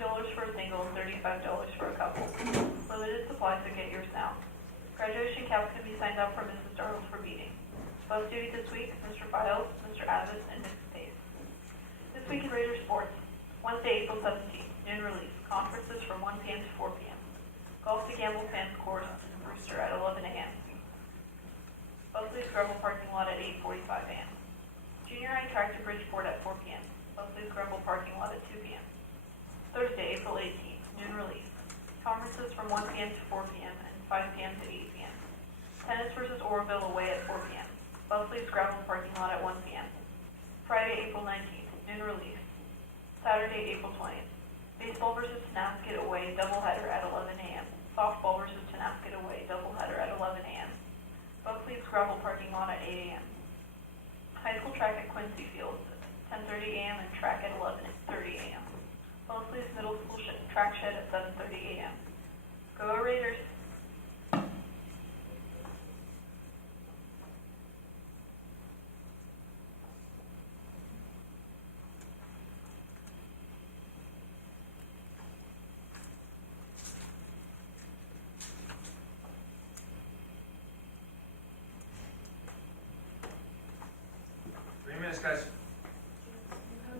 $20 for a single, $35 for a couple. Limited supply, so get yours now. Graduation caps can be signed up for Mrs. Darnold for beating. Bus duty this week, Mr. Files, Mr. Abbott, and Mrs. Pace. This week in Raider Sports, Wednesday, April 17th, noon release. Conferences from 1 p.m. to 4 p.m. Golf to Gamble Fans Course in Brewster at 11 a.m. Busley's Gravel Parking Lot at 8:45 a.m. Junior High Track to Bridgeport at 4 p.m. Busley's Gravel Parking Lot at 2 p.m. Thursday, April 18th, noon release. Conferences from 1 p.m. to 4 p.m. and 5 p.m. to 8 p.m. Tennis versus Oroville away at 4 p.m. Busley's Gravel Parking Lot at 1 p.m. Friday, April 19th, noon release. Saturday, April 20th. Baseball versus Tenasket away, doubleheader at 11 a.m. Softball versus Tenasket away, doubleheader at 11 a.m. Buckley's Gravel Parking Lot at 8 a.m. High school track at Quincy Field, 10:30 a.m. and track at 11:30 a.m. Buckley's Middle School track shed at 7:30 a.m. Go Raiders! Guys,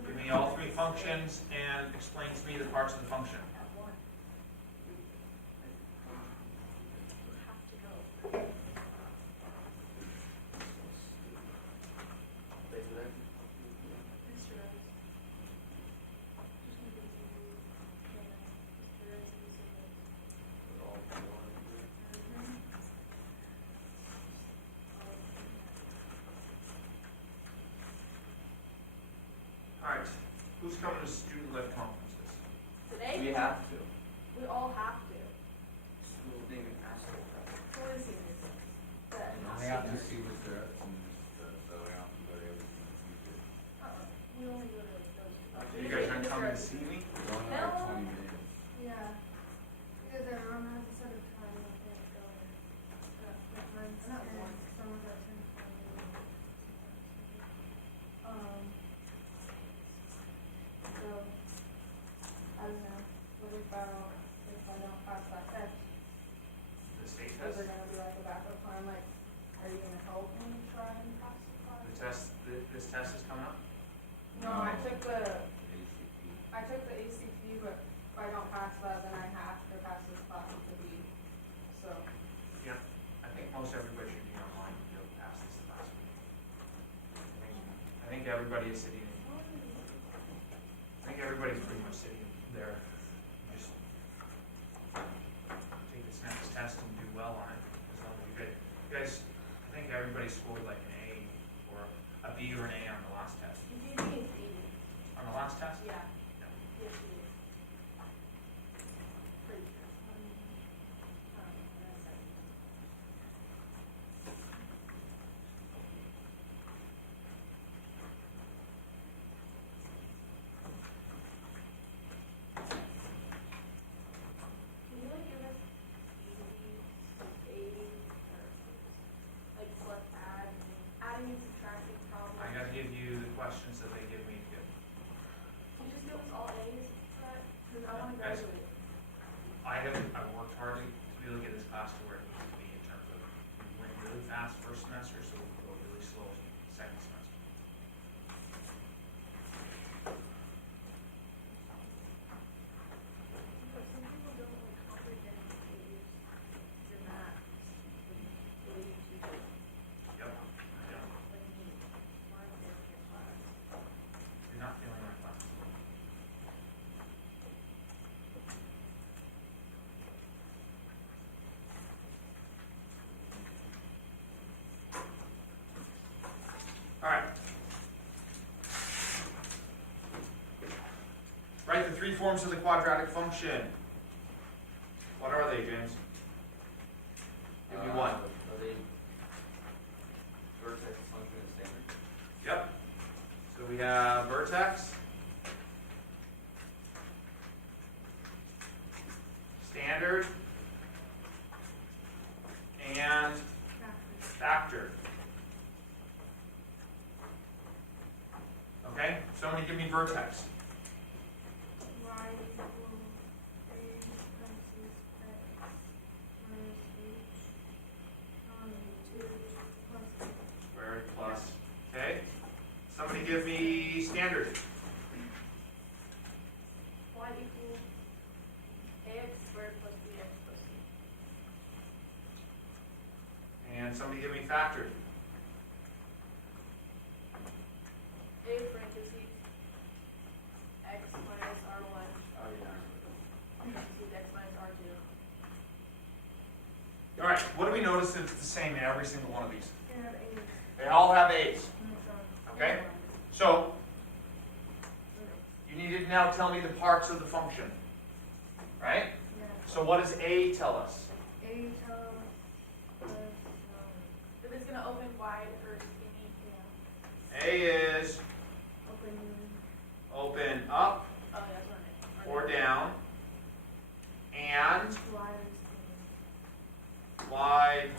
give me all three functions and explain to me the parts of the function. Alright, who's coming to student-led conferences? Today? We have to. We all have to. School didn't even ask for that. Who is he? They have to see what they're up to, so they have to go to everything in the future. We only go to those. You guys aren't coming to see me? It's only like 20 minutes. Yeah. Because everyone has a set of time that they go in. Mine's Not 10, one. some of our 10, so, I don't know, what if I don't pass that test? The state Is test? there gonna be like a backup plan, like, are you gonna help me try and pass the class? This test is coming up? No, I took the ACT. ACT, but if I don't pass that, then I have to pass this class with the B, so. Yeah. I think most everybody should be online to be able to pass this class. I think everybody is sitting everybody's pretty much sitting there. Just take this next test and do well on it, as long as you good. You guys, I think everybody scored like an A or a B or an A on the last test. You gave me a C. On the last test? Yeah. No. Yes, you did. Pretty sure. Can you like give us easy, or like select adding and subtracting problems? I gotta give you the questions that they give me to give. Can you just give us all A's for that? Because I want to Yes. graduate. I've worked hard to really get this class to where it needs to be in terms of, we went really fast first semester, so we'll go really slow second semester. But some people don't like comprehend A's to math. The way you teach it, Yep. like me, my favorite class. You're not feeling my class. Alright. Write the three forms of the quadratic function. What are they, James? Give me one. Are they vertex function and standard? Yep. So we have vertex, standard, and factor. Okay, somebody give me vertex. Y equals And somebody give me factored. A parentheses, X minus R1, Oh, yeah. parentheses, X minus R2. All right, what do we notice that's the same in every single one of these? You have A's. They all have A's, in the front. okay? So, you need to now tell me the parts of the function, right? Yeah. So what does A tell us? A tells us, if it's gonna open wide or skinny. Yeah. A is Open. open up Oh, yeah, that's what I meant. or down, and Wide or skinny. wide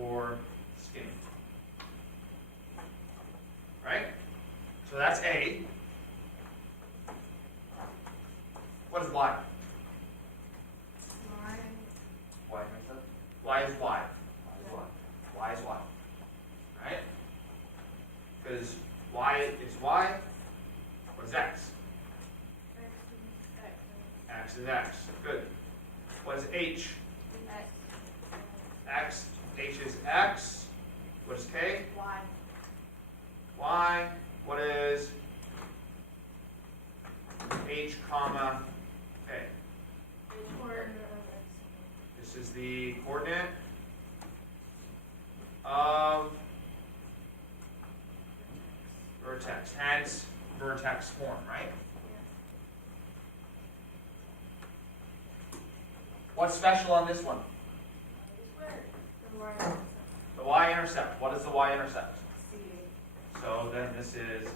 or skinny. Right? So that's A. What is Y? Wide. Why makes up? Y is Y. Why is what? Y is Y. Right? Because Y is Y. What is X? X is X. X is X. Good. What is H? X. X. H is X. What is K? Y. Y. What is H comma K? H coordinate of X. This is the coordinate of vertex, hence vertex form, right? What's special on this one? The Y intercept. The y-intercept. What is the y-intercept? C. So then this is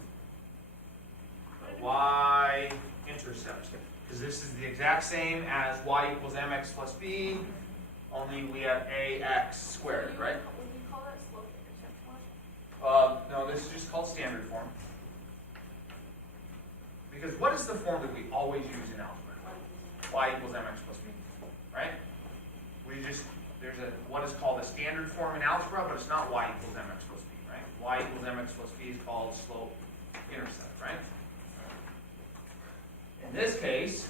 the y-intercept. Because this is the exact same as y equals mx plus b, only we have ax squared, right? Would you call that slope intercept one? No, this is just called standard form. Because what is the form that we always use in algebra? Y equals mx plus b, right? We just, there's a, what is called a standard form in algebra, but it's not y equals mx plus b, right? Y equals mx plus b is called slope intercept, right? In this case,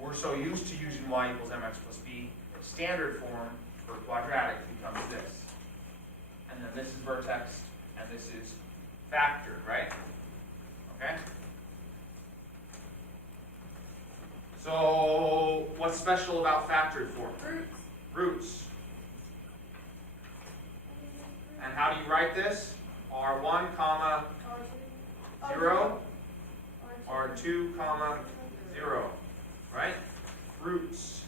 we're so used to using y equals mx plus b, standard form for quadratic becomes this. And then this is vertex, and this is factored, right? Okay? So, what's special about factored form? Roots. Roots. And how do you write this? R1, comma, R2. 0, R2, comma, 0, right? Roots.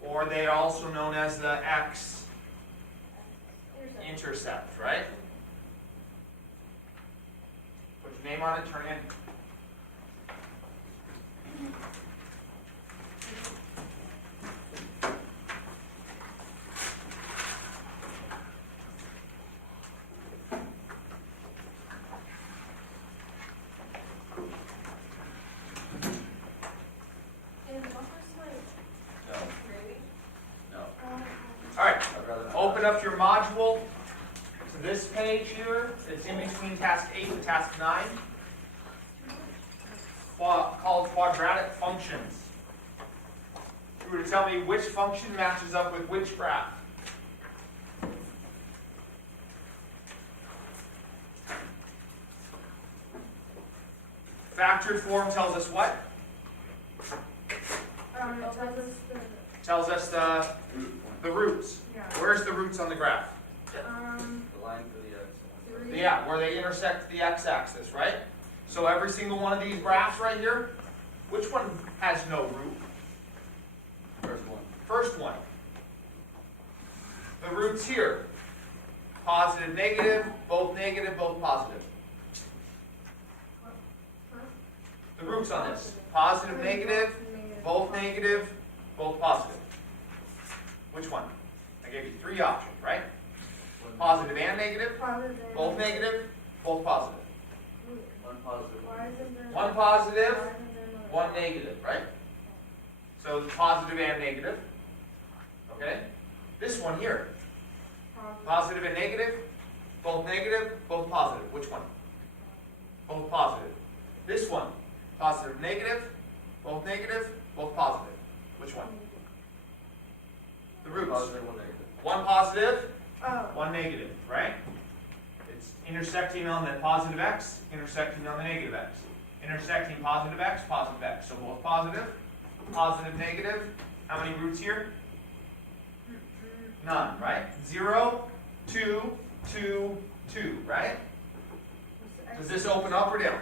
Or they are also known as the x intercept, right? Put your name on it, turn it in. And what was my No. grading? No. All right. I'd rather not. Open up your module to this page here. It's in between task 8 and task 9. Called quadratic functions. You were to tell me which function matches up with which graph. Factored form tells us what? It tells us Tells us the roots. yeah. Where's the roots on the graph? The line for the X. 3. Yeah, where they intersect the x-axis, right? So every single one of these graphs right here, which one has no root? First one. First one. The roots here. Positive, negative, both positive. The roots on this. Positive, negative, both positive. Which one? I gave you 3 options, right? Positive and negative, both negative, both positive. One positive. One positive, one negative, right? So it's positive and negative. Okay? This one here. Positive and negative, both positive. Which one? Both positive. This one. Positive, negative, both positive. Which one? The roots. Positive, one negative. One positive, Oh. one negative, right? It's intersecting on the positive x, intersecting on the negative x. Intersecting positive x, positive x. So both positive, positive, negative. How many roots here? None, right? 0, 2, 2, 2, right? Does this open up or down?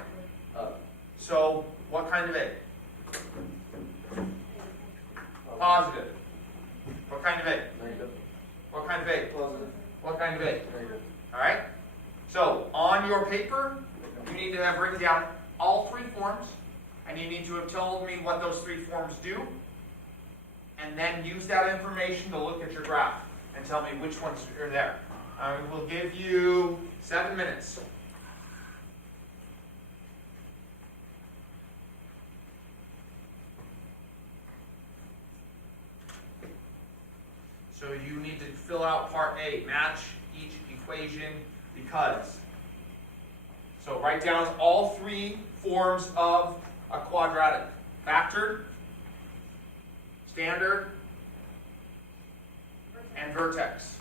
So what kind of A? Positive. What kind of A? Negative. What kind of A? Positive. What kind of A? Negative. Alright? So on your paper, you need to have written down all three forms, and you need to have told me what those three forms do, and then use that information to look at your graph and tell me which ones are there. I will give you 7 minutes. So you need to fill out part A, match each equation because. So write down all three forms of a quadratic. Factor, standard, and vertex.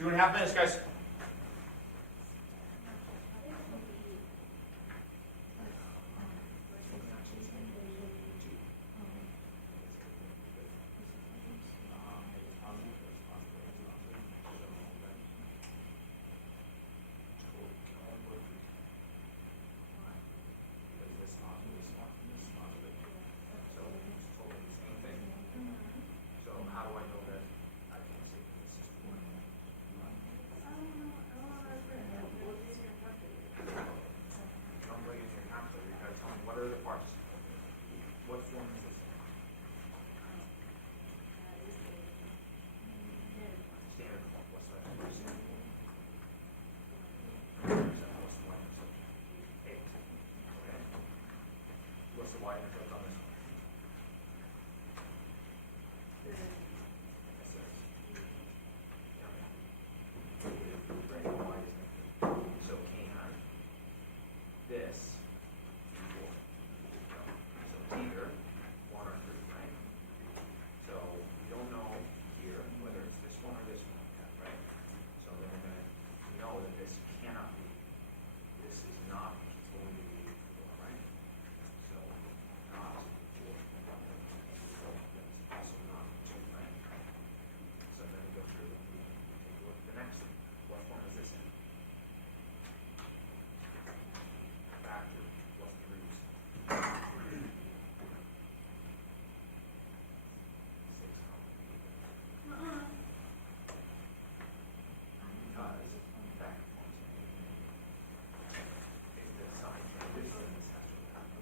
2.5 minutes, guys. So how do I know that I can say that this is 4? Don't bring it in your calculator, you gotta tell me what are the parts? What form is this in? Standard form, what's that? What's the standard form? What's the y intercept? 8. Okay. What's the y intercept on this one? So can this equal? So it's either 1 or 3, right? So we don't know here whether it's this one or this one yet, right? So then we're gonna know that this cannot be. This is not going to be 4, right? So not 4. That's also not 2, right? So then we go through and we take a look at the next one. What form is this in? Factor. What's the roots? 6 because factor forms if the sign changes, then this has to happen.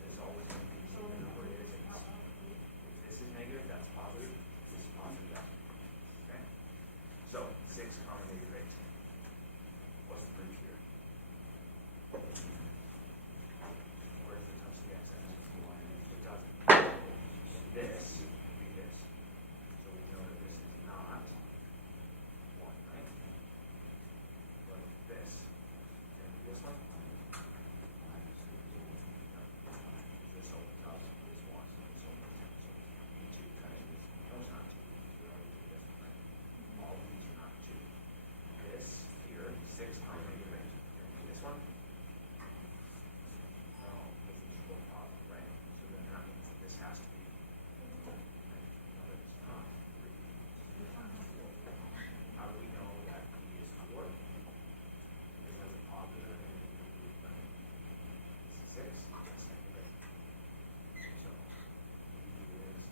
There's always going to be a number of is 8. If this is negative, that's positive. This is positive, that's okay? So 6 comma negative 8. What's the root here? Where does it touch the x-axis? It doesn't. This would be this. So we know that this is not 1, right? But this, and this one? This opens up, this one, so this opens up. So 2, right? No, it's not 2. We already did this, right? All of these are not 2. This here, 6 comma negative 8. This one? No, this is both positive, right? So then that means that this has to be, right? No, it's not 3. How do we know that B is 4? It has a positive and a negative root, right? This is 6, that's negative 8. So B is 4.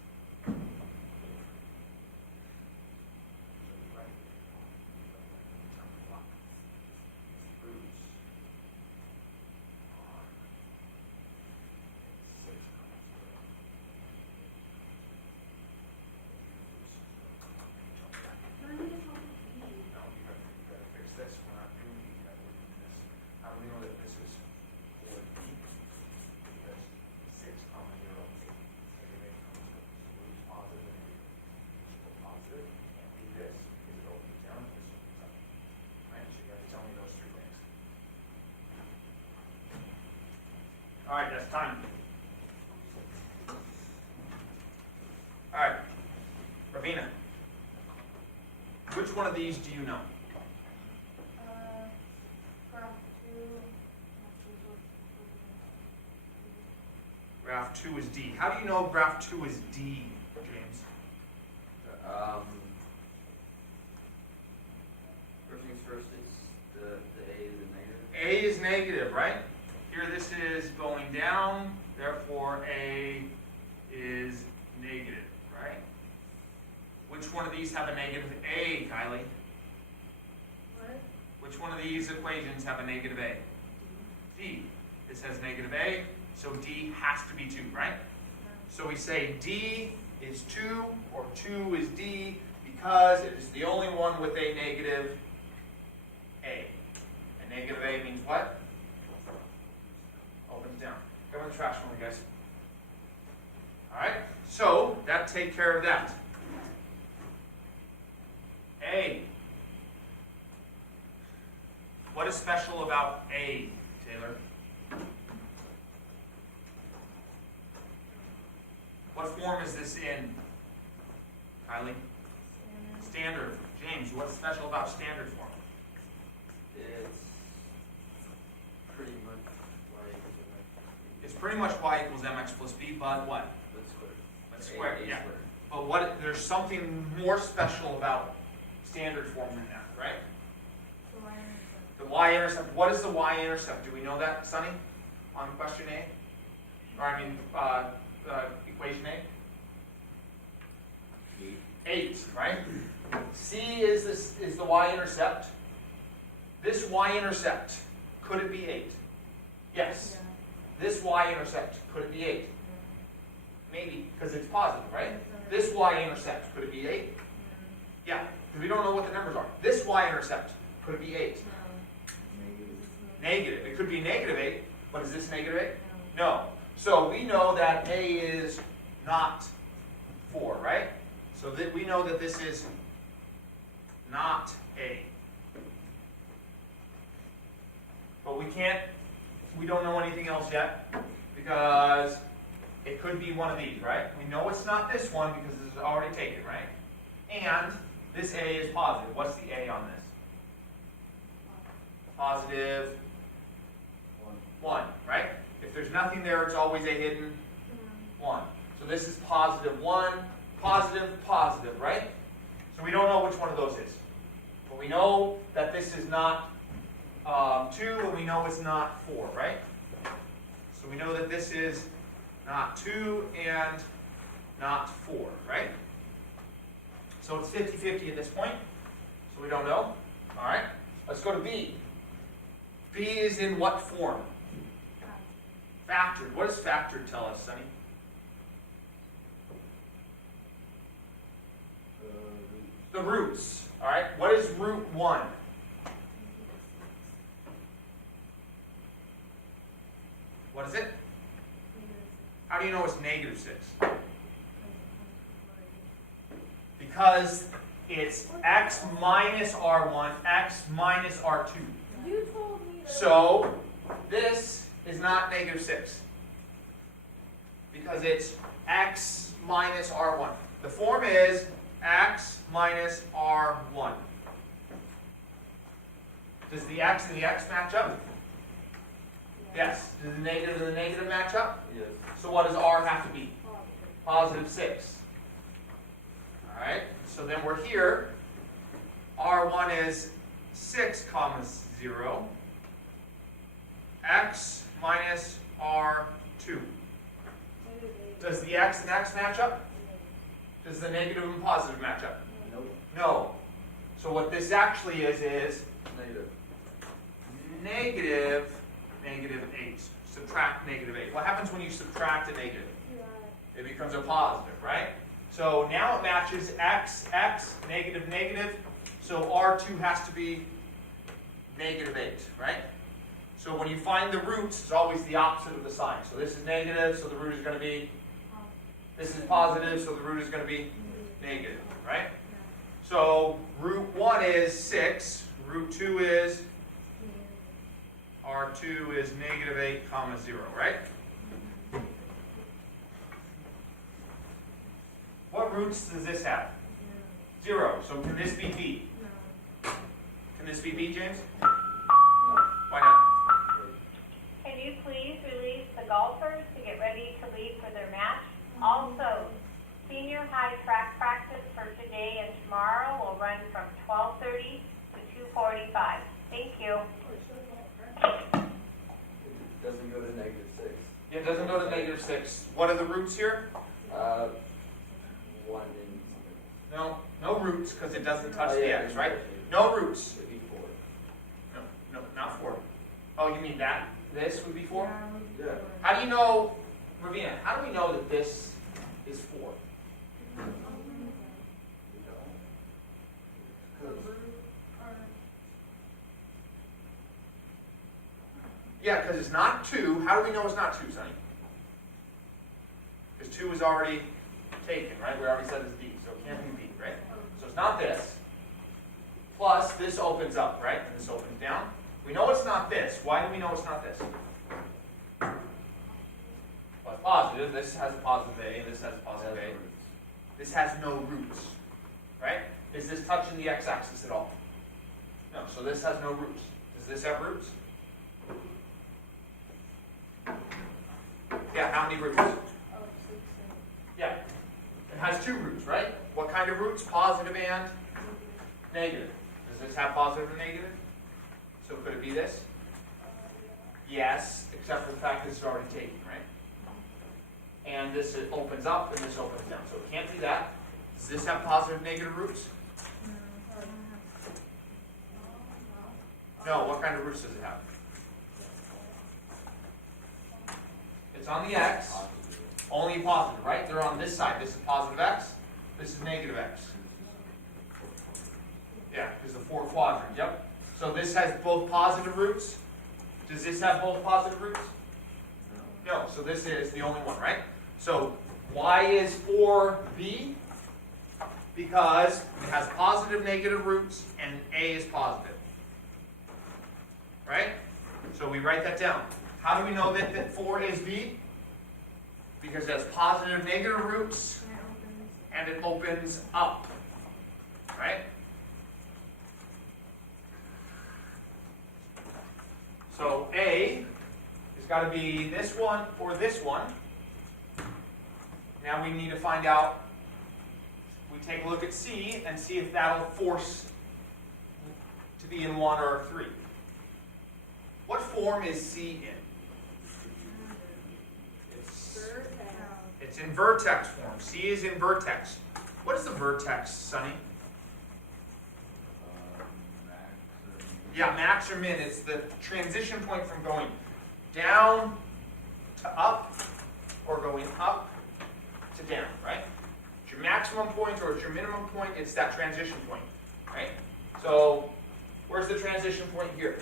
So we write it. Turn the clock. Roots are 6 comma 0. No, you gotta fix this. We're not doing B yet, we're doing this. How do we know that this is 4B? Because 6 comma 0, negative 8 comma 0. So root is positive and negative. Equal positive, can't leave this because it opens down, this opens up. Right, so you have to tell me those 3 things. All right, that's time. All right, Ravina. Which one of these do you know? Graph 2. Graph 2 is D. How do you know graph 2 is D, James? First things first, it's the A is a negative. A is negative, right? Here this is going down, therefore A is negative, right? Which one of these have a negative A, Kylie? What? Which one of these equations have a negative A? D. This has negative A, so D has to be 2, right? So we say D is 2, or 2 is D, because it is the only one with a negative A. And negative A means what? Opens down. Come on the trash for me, guys. Alright, so that take care of that. A. What is special about A, Taylor? What form is this in, Kylie? Standard. James? means. What's special about standard form? It's pretty much like, It's pretty much y equals mx plus b, but what? let's square. Let's square, A yeah. squared. But what, there's something more special about standard form than that, right? So I understand. The y-intercept, what is the y-intercept? Do we know that, Sonny? On question A? Or I mean, equation A? 8, right? C is the y-intercept. This y-intercept, could it be 8? Yes. This y-intercept, could it be 8? Maybe, because it's positive, right? This y-intercept, could it be 8? Yeah, because we don't know what the numbers are. This y-intercept, could it be 8? Negative. It could be negative 8, but is this negative 8? No. So we know that A is not 4, right? So that we know that this is not A. But we don't know anything else yet, because it could be one of these, right? We know it's not this one because this is already taken, right? And this A is positive. What's the A on this? Positive 1, right? If there's nothing there, it's always a hidden 1. So this is positive 1, positive, positive, right? So we don't know which one of those is. But we know that this is not 2, and we know it's not 4, right? So we know that this is not 2 and not 4, right? So it's 50-50 at this point. So we don't know. All right. Let's go to B. B is in what form? Factored. What does factored tell us, Sonny? The roots. All right. What is root 1? What is it? How do you know it's negative 6? Because it's x minus r1, x minus r2. You told me that. So this is not negative 6. Because it's x minus r1. The form is x minus r1. Does the x and the x match up? Yes. Does the negative and the negative match up? Yes. So what does r have to be? Positive 6. Alright, so then we're here. R1 is 6 comma 0. X minus R2. Does the x and x match up? Does the negative and positive match up? Nope. No. So what this actually is Negative. negative 8. Subtract negative 8. What happens when you subtract a negative? It becomes a positive, right? So now it matches x, x, negative, negative. So R2 has to be negative 8, right? So when you find the roots, it's always the opposite of the sign. So this is negative, so the root is going to be, this is positive, so the root is going to be negative, right? So root 1 is 6, root 2 is, R2 is negative 8 comma 0, right? What roots does this have? 0. So can this be B? Can this be B, James? No. Why not? Can you please release the golfers to get ready to leave for their match? Also, senior high track practice for today and tomorrow will run from 12:30 to 2:45. Thank you. It doesn't go to negative 6. Yeah, it doesn't go to negative 6. What are the roots here? 1 and something. No roots because it doesn't touch Oh, the yeah, x, right? exactly. No roots. It'd be 4. No, not 4. Oh, you mean that? This would be 4? Yeah. How do you know, Ravina, how do we know that this is 4? Yeah, because it's not 2. How do we know it's not 2, Sonny? Because 2 is already taken, right? We already said it's D, so it can't be B, right? So it's not this. Plus, this opens up, right? And this opens down. We know it's not this. Why do we know it's not this? Well, it's positive. This has a positive A, and this has a positive A. This has no roots, right? Is this touching the x-axis at all? No, so this has no roots. Does this have roots? Yeah, how many roots? Oh, 6 and Yeah, it has 2 roots, right? What kind of roots? Positive and negative. Does this have positive and negative? So could it be this? Yes, except for the fact that it's already taken, right? And this opens up and this opens down, so it can't be that. Does this have positive and negative roots? No, what kind of roots does it have? It's on the x, only positive, right? They're on this side. This is positive x, this is negative x. Yeah, because the 4 quadrant, yep. So this has both positive roots. Does this have both positive roots? No, so this is the only one, right? So y is 4b because it has positive, negative roots, and a is positive. Right? So we write that down. How do we know that 4 is b? Because it has positive, negative roots, and it opens up. Right? So A has got to be this one or this one. Now we need to find out, we take a look at C and see if that'll force to be in 1 or 3. What form is C in? It's in vertex form. C is in vertex. What is the vertex, Sonny? Yeah, max or min. It's the transition point from going down to up or going up to down, right? It's your maximum point or it's your minimum point. It's that transition point, right? So where's the transition point here?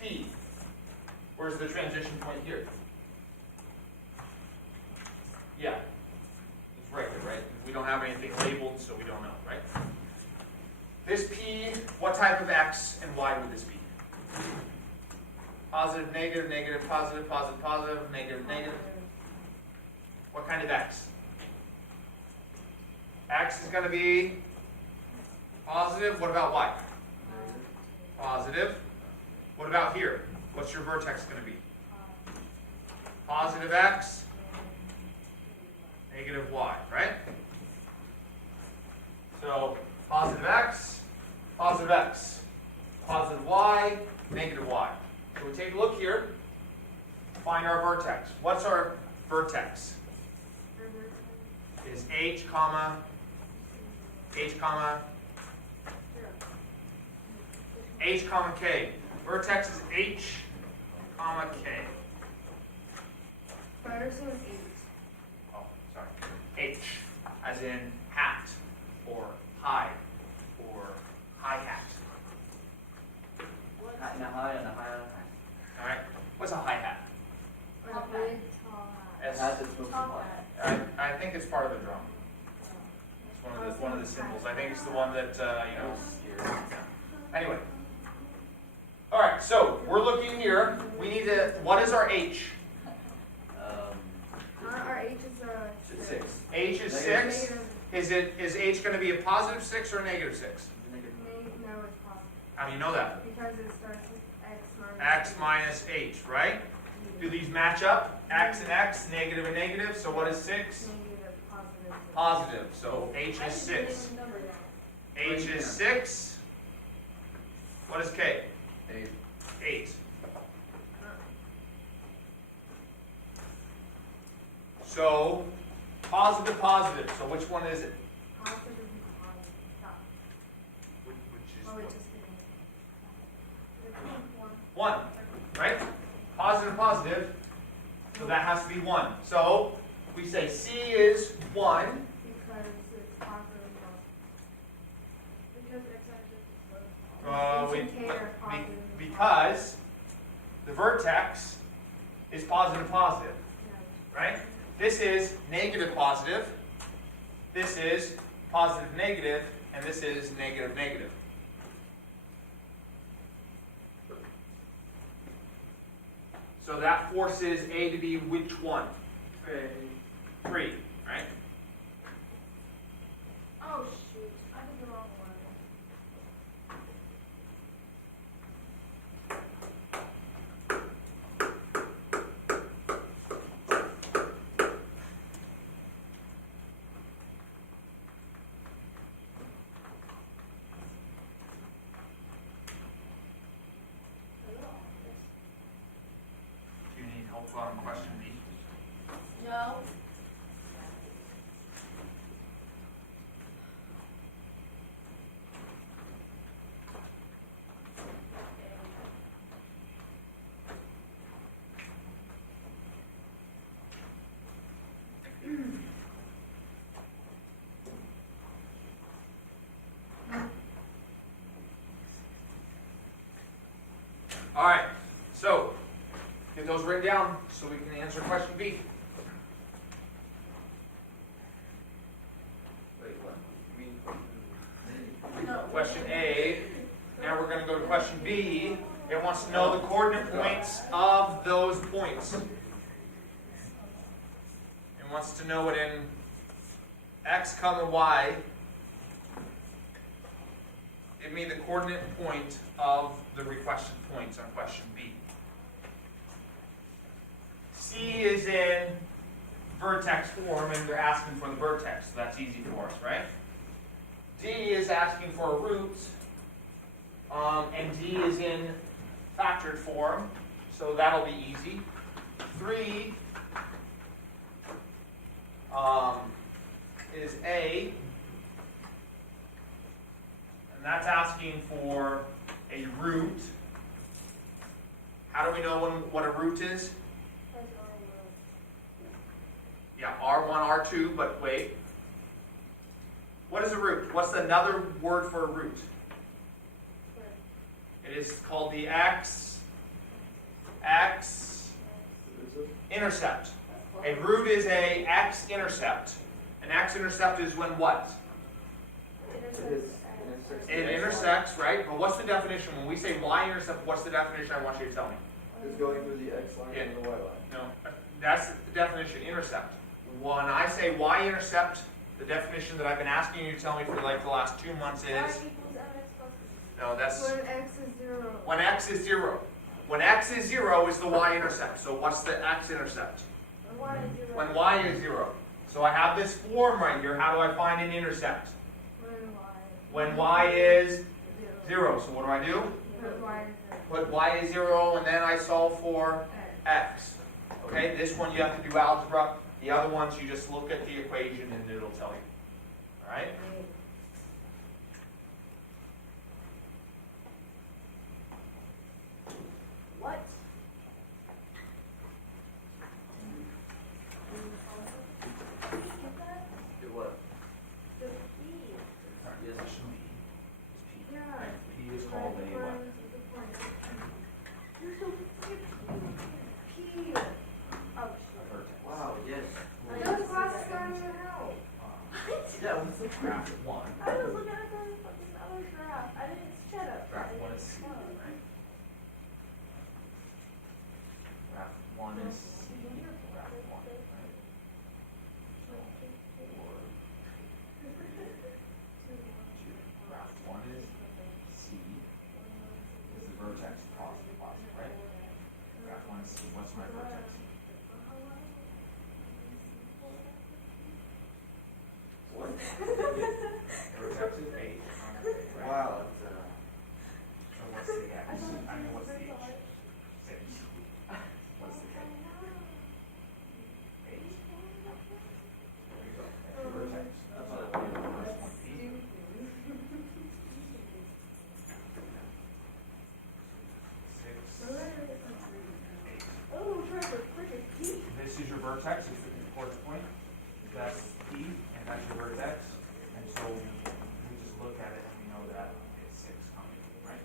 P. Where's the transition point here? Yeah. It's right here, right? We don't have anything labeled, so we don't know, right? This P, what type of X and Y would this be? Positive, negative, negative, positive, positive, positive, negative, negative. What kind of X? X is going to be positive. What about Y? Positive. What about here? What's your vertex going to be? Positive X, negative Y, right? So positive X, positive X, positive Y, negative Y. So we take a look here, find our vertex. What's our vertex? Is H, comma, H, comma, H, comma, K. Vertex is H, comma, K. First one 8. Oh, sorry. H, as in hat, or high, or hi-hat. High and a high and a high and a high. All right. What's a hi-hat? Or a big tall hat. Hat that's supposed to fly. I think it's part of the drum. It's one of the symbols. I think it's the one that Anyway. All right. So we're looking here. We need to. What is our H? Our H is 6. H is Negative. 6. Is H going to be a positive 6 or a negative 6? No, it's positive. How do you know that? Because it starts with X minus H, right? Do these match up? X and X, negative and negative. So what is 6? Negative, positive. Positive. So H is 6. H is 6. What is K? 8. 8. So positive, positive. So which one is it? Positive and positive. Stop. Which is Oh, wait, what? just kidding. 1, right? Positive, positive. So that has to be 1. So we say C is 1. Because it's positive and positive. Because X axis Because the vertex is positive, positive, right? This is negative, positive. This is positive, negative, and this is negative, negative. So that forces A to be which one? 3, right? Oh, shoot, I did the wrong one. Do you need help on question B? No. All right, so get those written down so we can answer question B. Wait, what? You mean question? No. Question A. Now we're going to go to question B. It wants to know the coordinate points of those points. It wants to know it in x, comma, y. Give me the coordinate point of the requested points on question B. C is in vertex form, and they're asking for the vertex, so that's easy for us, right? D is asking for a root, and D is in factored form, so that'll be easy. 3 is A, and that's asking for a root. How do we know what a root is? Yeah, R1, R2, but wait. What is a root? What's another word for a root? It is called the x intercept. A root is a x-intercept. An x-intercept is when what? It intersects, right? But what's the definition? When we say y-intercept, what's the definition I want you to tell me? It's going through the x line and the y line. No, that's the definition, intercept. When I say y-intercept, the definition that I've been asking you to tell me for like the last 2 months is, no, that's When x is 0. when x is 0. When x is 0 is the y-intercept. So what's the x-intercept? When y is 0. When y is 0. So I have this form right here. How do I find an intercept? When y is 0. So what do I do? Put y is 0, and then I solve for x. Okay, this one you have to do algebra. The other ones you just look at the equation and it'll tell you. All right? What? Do what? The P. Definition B is P. Yeah. Right? P is called a what? You're so freaking P. Oh, A shit. vertex. Wow, yes. Those glasses aren't even out. Yeah, what's the Graph 1. I was looking at the fucking other graph. I didn't shut up. Graph 1 is C, right? Graph 1 is C. Graph 1, right? So 4, 2. Graph 1 is C. Is the vertex positive, positive, right? Graph 1 is C. What's my vertex? What? Vertex is 8. Right? Wow, it's, So what's the X? I mean, what's the H? 6. What's the K? 8. There you go. That's your vertex. that's what I mean. That's one P. 6, 8. Oh, Trevor, freaking P. This is your vertex. It's the coordinate point. That's P, and that's your vertex. And so we just look at it and we know that it's 6 coming, right?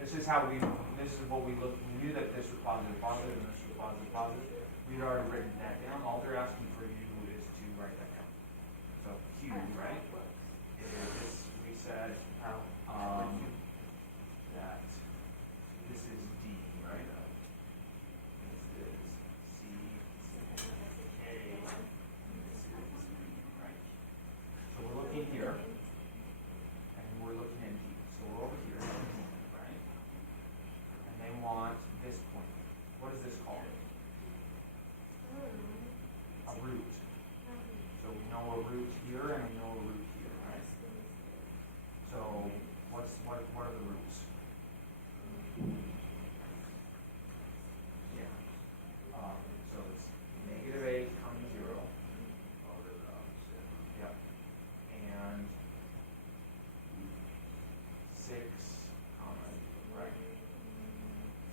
This is what we look, we knew that this was positive, positive, and this was positive, positive. We'd already written that down. All they're asking for you is to write that down. So Q, right? Is, we said, that this is D, right? This is C, A, and this is B, right? So we're looking root here and I know a root here, right? So what are the roots? Yeah. So it's -8 comes 0. Oh, they're the opposite. Yep. And 6, comma, right?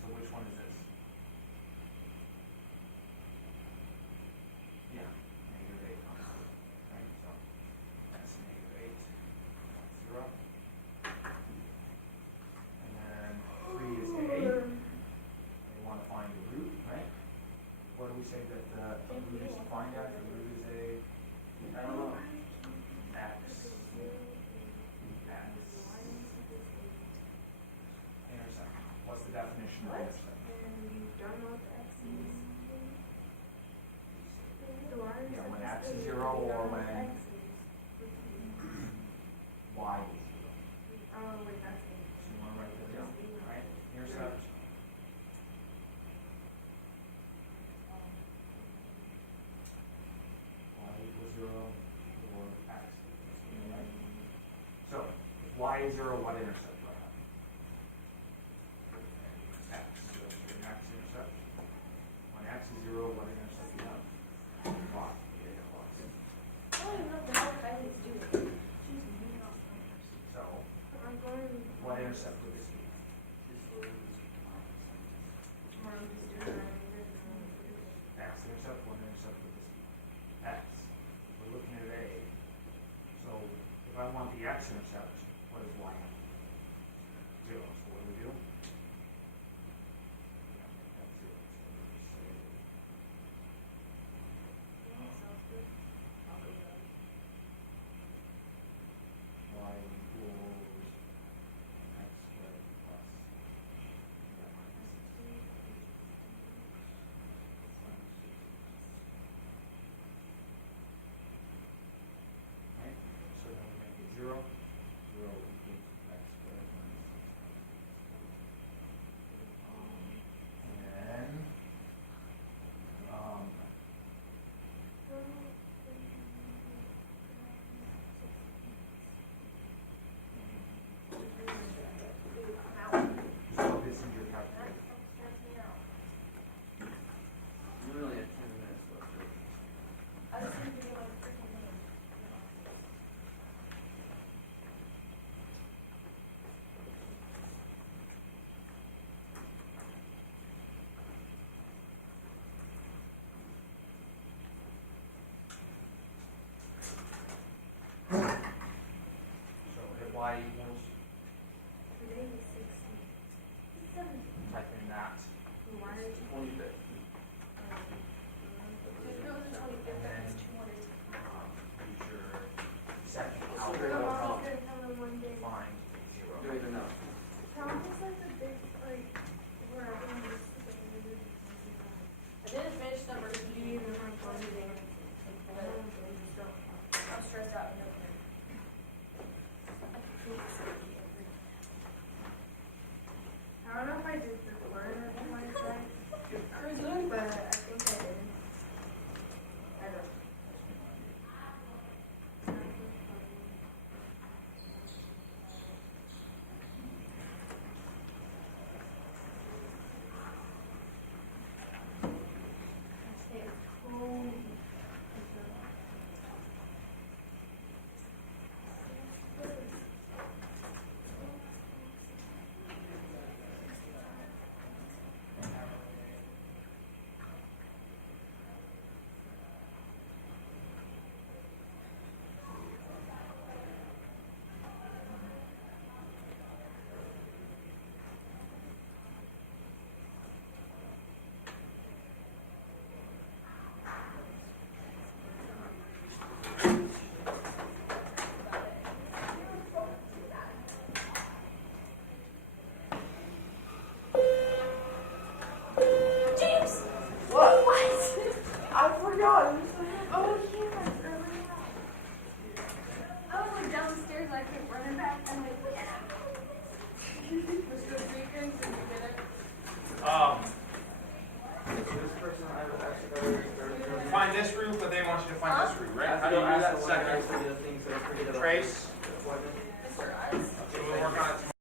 So which one is this? Yeah, -8 comma 0, right? So that's -8, 0. And then 3 is A. We want to find the root, right? What do we say that the root is defined at? The root is I don't know. X. Intercept. What's the definition of intercept? And you don't know what the X is. So why is Yeah, it when this X is big? 0 You or don't know what when X is. Y is 0. Oh, wait, that's it. So you want to write that down, right? Intercept. Y equals 0 or X equals 0, right? So if Y is 0, what intercept do I have? X. So X intercept. When X is 0, what intercept do you have? Y. I don't even know what the hell Kylie's doing. She's being off numbers. So I'm going. what intercept would this be? Just so it's opposite. Tomorrow I'm just doing that. X intercept, what intercept would this be? X. We're looking at A. So if I want the X intercept, what does Y have? 0. So what do we do? Yeah, that's 0. So we just say Y equals X squared plus right? So then we make it 0. 0 equals X squared minus 6. And then, plug this into your calculator. We only have 10 minutes left. Right? I was thinking of like a freaking name. So if Y equals, Today is 16. It's 17. type in that, Why are you? 25th. If it was the 25th, that was 2 more days. use your second Let's column figure it out. I'm gonna tell them one day. to find 0. You don't even know. Tom is like a big, like, where I can just sit and do it. I didn't finish number Do you even two. like one day? I'm stressed out. I don't know if I did record it on my side, Cruising. but I think I did. I don't. It's cold. So this person, I've actually already started doing find this root, but they want you to find this root, right? How do you do Ask that the one guy second? for the other thing, so I forget about Trace. the appointment. Mr. Ives? So we'll work on it tomorrow.